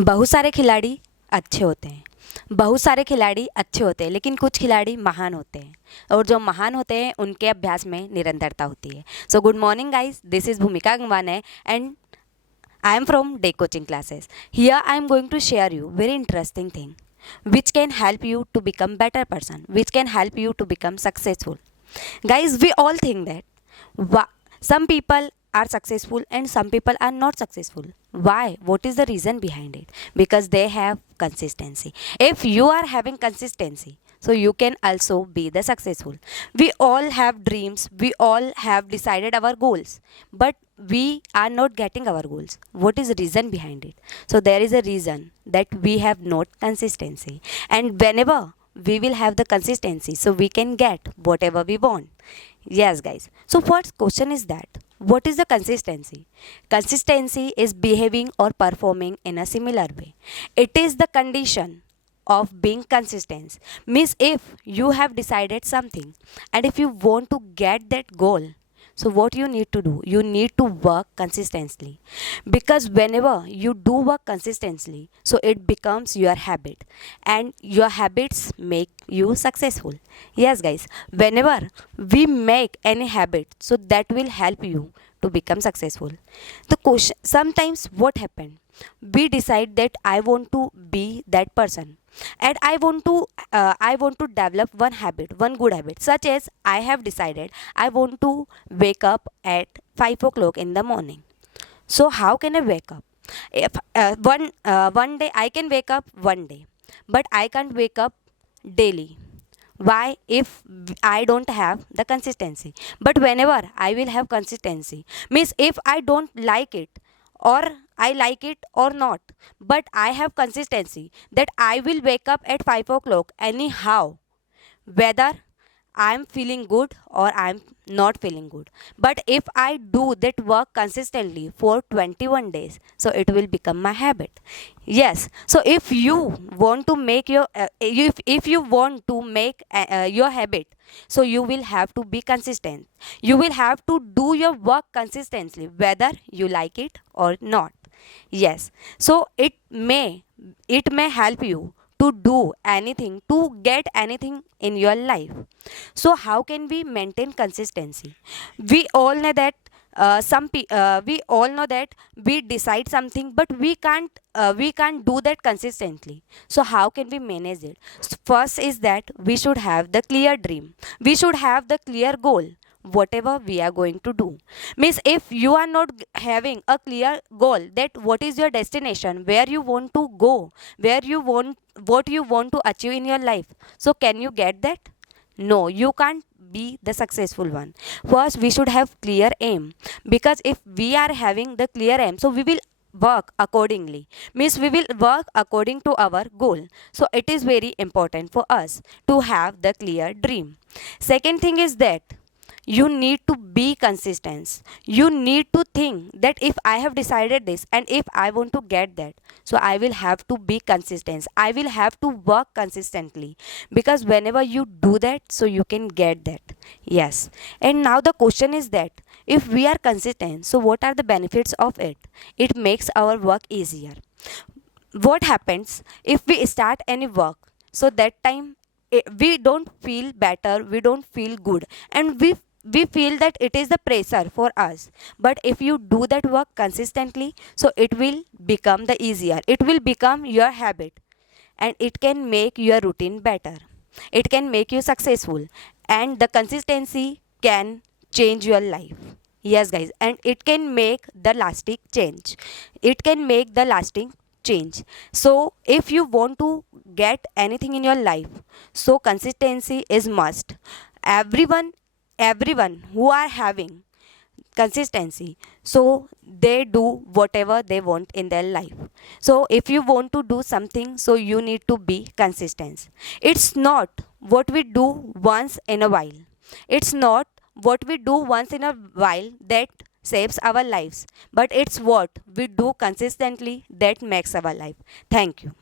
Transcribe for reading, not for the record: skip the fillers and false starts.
बहुत सारे खिलाड़ी अच्छे होते हैं। बहुत सारे खिलाड़ी अच्छे होते हैं, लेकिन कुछ खिलाड़ी महान होते हैं, और जो महान होते हैं उनके अभ्यास में निरंतरता होती है। So good morning guys, this is भूमिका गंगवाने and I am from Day Coaching Classes. Here I am going to share you very interesting thing which can help you to become better person, which can help you to become successful. Guys, we all think that some people are successful and some people are not successful. Why? What is the reason behind it? Because they have consistency. If you are having consistency, so you can also be the successful. We all have dreams, we all have decided our goals, but we are not getting our goals. What is the reason behind it? So there is a reason that we have not consistency, and whenever we will have the consistency, so we can get whatever we want. Yes guys, so first question is that what is the consistency? Consistency is behaving or performing in a similar way. It is the condition of being consistent. Means if you have decided something and if you want to get that goal, so what you need to do? You need to work consistently. Because whenever you do work consistently, so it becomes your habit, and your habits make you successful. Yes guys, whenever we make any habit, so that will help you to become successful. The question, sometimes what happen, we decide that I want to be that person, and I want to develop one habit, one good habit, such as I have decided I want to wake up at 5 o'clock in the morning. So how can I wake up? If one day I can wake up one day, but I can't wake up daily. Why? If I don't have the consistency. But whenever I will have consistency, means if I don't like it, or I like it or not, but I have consistency that I will wake up at 5 o'clock anyhow, whether I'm feeling good or I'm not feeling good. But if I do that work consistently for 21 days, so it will become my habit. Yes. So if you want to make if you want to make your habit, so you will have to be consistent. You will have to do your work consistently, whether you like it or not. Yes. So it may help you to do anything, to get anything in your life. So how can we maintain consistency? We all know that we all know that we decide something, but we can't do that consistently. So how can we manage it? First is that we should have the clear dream, we should have the clear goal, whatever we are going to do. Means if you are not having a clear goal, that what is your destination, where you want to go, where you want, what you want to achieve in your life, so can you get that? No, you can't be the successful one. First we should have clear aim, because if we are having the clear aim, so we will work accordingly. Means we will work according to our goal. So it is very important for us to have the clear dream. Second thing is that you need to be consistent. You need to think that if I have decided this and if I want to get that, so I will have to be consistent, I will have to work consistently, because whenever you do that, so you can get that. Yes. And now the question is that if we are consistent, so what are the benefits of it? It makes our work easier. What happens if we start any work, so that time we don't feel better, we don't feel good, and we feel that it is the pressure for us. But if you do that work consistently, so it will become the easier, it will become your habit, and it can make your routine better, it can make you successful, and the consistency can change your life. Yes guys, and it can make the lasting change, it can make the lasting change. So if you want to get anything in your life, so consistency is must. Everyone who are having consistency, so they do whatever they want in their life. So if you want to do something, so you need to be consistent. It's not what we do once in a while, it's not what we do once in a while that saves our lives, but it's what we do consistently that makes our life. Thank you.